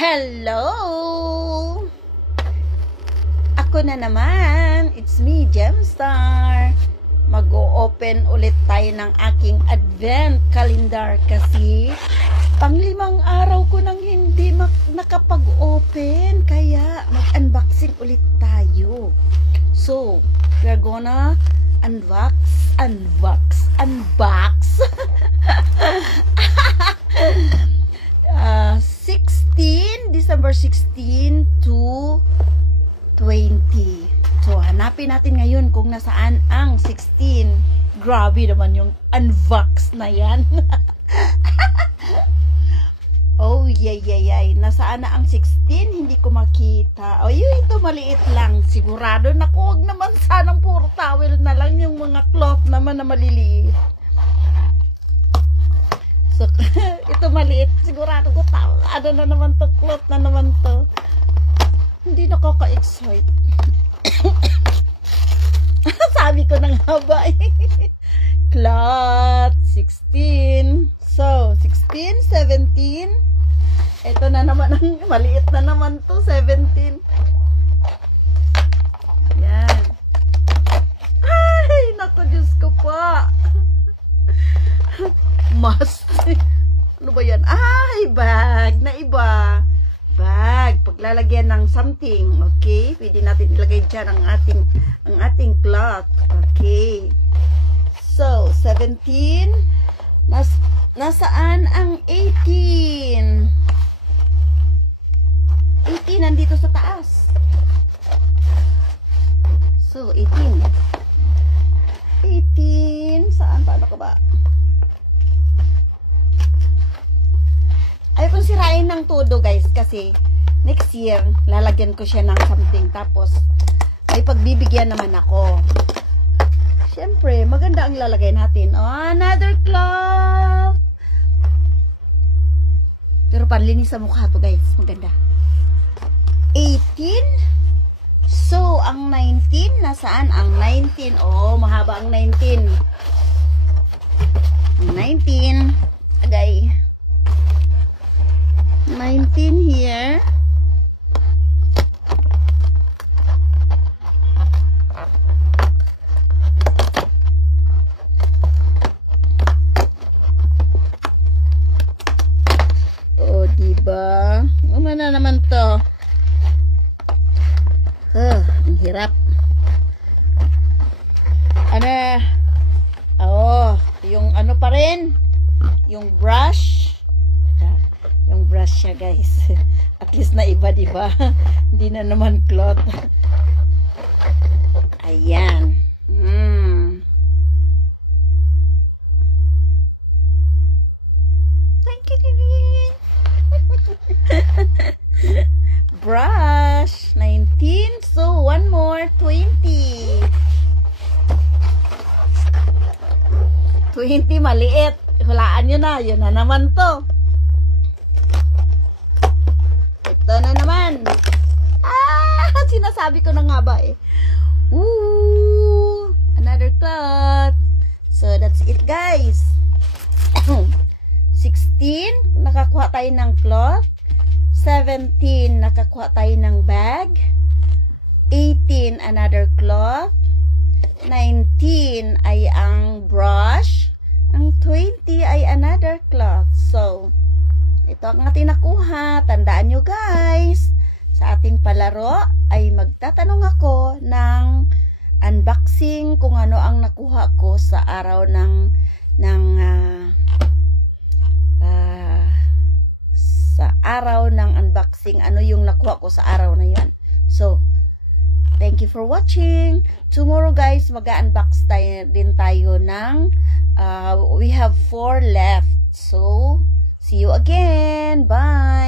Hello! Ako na naman. It's me, Gemstar. Mag-o-open ulit tayo ng aking advent calendar kasi pang-5 araw ko nang hindi nakapag-open. Kaya mag-unboxing ulit tayo. So, we're gonna unbox. 16, December 16 to 20. So, hanapin natin ngayon kung nasaan ang 16. Grabe naman yung unbox na yan. Oh, yay. Nasaan na ang 16? Hindi ko makita. Oh, ito maliit lang. Sigurado na huwag naman sanang puro towel na lang, yung mga cloth naman na maliliit. So, ito maliit. Sigurado ko towel. Ano na naman to? Cloth na naman to. Hindi nakaka-excite. Sabi ko na nga ba cloth 16. So, 16, 17. Ito na naman ang maliit na naman to, 17. Yan. Ay, naku, Diyos ko pa. Must. Ano ba yan? Ay, bag na iba. Bag. Paglalagyan ng something. Okay? Pwede natin ilagay dyan ang ating cloth. Okay. So, 17. Nasaan ang 18? 18 nandito sa taas. So, 18. 18. Saan? Paano ka ba? Ayaw kong sirain ng todo, guys, kasi next year, lalagyan ko siya ng something. Tapos, may pagbibigyan naman ako. Siyempre, maganda ang lalagay natin. Oh, another cloth! Pero panlinis sa mukha to, guys. Maganda. 18. So, ang 19, nasaan ang 19? Oh, mahaba ang 19. 19. Agay. 19 here. Oh, diba? Ano na naman to? Ang hirap. Ano? Oh, yung ano pa rin? Yung brush. Yung brush siya, guys. At least na iba, diba? Hindi na naman cloth. Ayan. Thank you. Brush. 19. So, one more. 20. 20, maliit. Hulaan nyo na. Yun na naman to. Ito na naman. Sinasabi ko na nga ba eh. Ooh, another cloth. So, that's it, guys. 16, nakakuha tayo ng cloth. 17, nakakuha tayo ng bag. 18, another cloth. 19 ay ang brush. Ang 20 ay another cloth. So, ito ang ating nakuha. Tandaan nyo, guys. Sa ating palaro ay magtatanong ako ng unboxing kung ano ang nakuha ko sa araw sa araw ng unboxing. Ano yung nakuha ko sa araw na yan. So, thank you for watching. Tomorrow, guys, mag-unbox din tayo ng we have 4 left. So, see you again. Bye!